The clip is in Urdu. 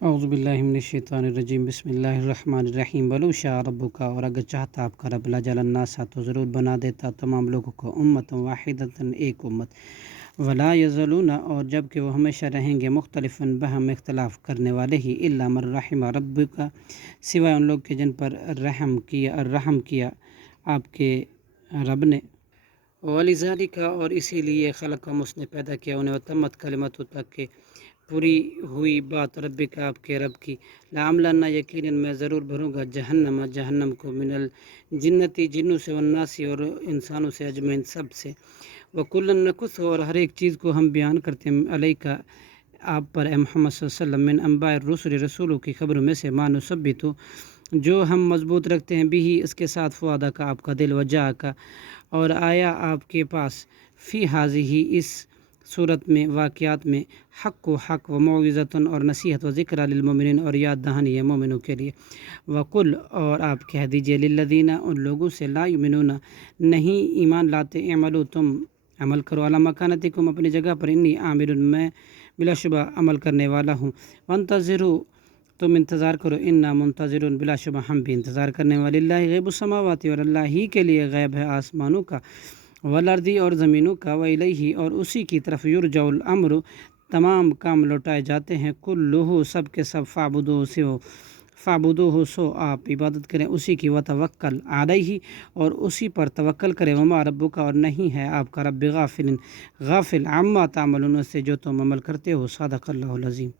اعوذ باللہ من الشیطان الرجیم، بسم اللہ الرحمن الرحیم۔ ولو شاء ربک، اور اگر چاہتا آپ کا رب، لجعل الناس، تو ضرور بنا دیتا تمام لوگوں کو امۃ واحدۃ، ایک امت، ولا یزالون، اور جب کہ وہ ہمیشہ رہیں گے مختلف بہم، اختلاف کرنے والے ہی، الا من رحم ربک، سوائے ان لوگ کے جن پر رحم کیا آپ کے رب نے۔ وَلِذَالِكَ، اور اسی لیے خلقہم، اس نے پیدا کیا انہیں، وتمت کلمۃ، تک کہ پوری ہوئی بات رب کا، آپ کے رب کی، لَأَمْلَأَنَّ، یقیناً میں ضرور بھروں گا، جہنم کو، من الجنتی، جنوں سے، والناس، اور انسانوں سے، اجمعین، سب سے، وَكُلًّا نَقُصُّ، اور ہر ایک چیز کو ہم بیان کرتے ہیں، علیک، آپ پر، اے محمد صلی اللہ علیہ وسلم، من انباء الرسل، رسولوں کی خبروں میں سے، ما نثبت، جو ہم مضبوط رکھتے ہیں، بھی اس کے ساتھ، فؤادک، کا آپ کا دل، وجاءک، اور آیا آپ کے پاس، فی ہذہ، اس صورت میں، واقعات میں، حق و موعظۃ، اور نصیحت، و ذکر للمؤمنین، اور یاد دہانی ہے مومنوں کے لیے۔ وقل، اور آپ کہہ دیجئے، للذین، ان لوگوں سے، لا یؤمنون، نہیں ایمان لاتے، اعملوا، تم عمل کرو، علی مکانتکم، اپنی جگہ پر، انی عامل، میں بلا شبہ عمل کرنے والا ہوں، وانتظروا، تم انتظار کرو، انا منتظرون، بلا شبہ ہم بھی انتظار کرنے والے، اللہ غیب السماوات، اور اللہ ہی کے لیے غیب ہے آسمانوں کا، والارض، اور زمینوں کا، والیہ، اور اسی کی طرف، یرجع الامر، تمام کام لوٹائے جاتے ہیں، کلہ، سب کے سب، فاعبدوہ، سو آپ عبادت کریں اسی کی، وتوکل علیہ، اور اسی پر توکل کریں، وما ربک، اور نہیں ہے آپ کا رب، غافل عما تعملون، سے جو تم عمل کرتے ہو، صدق اللہ العظیم۔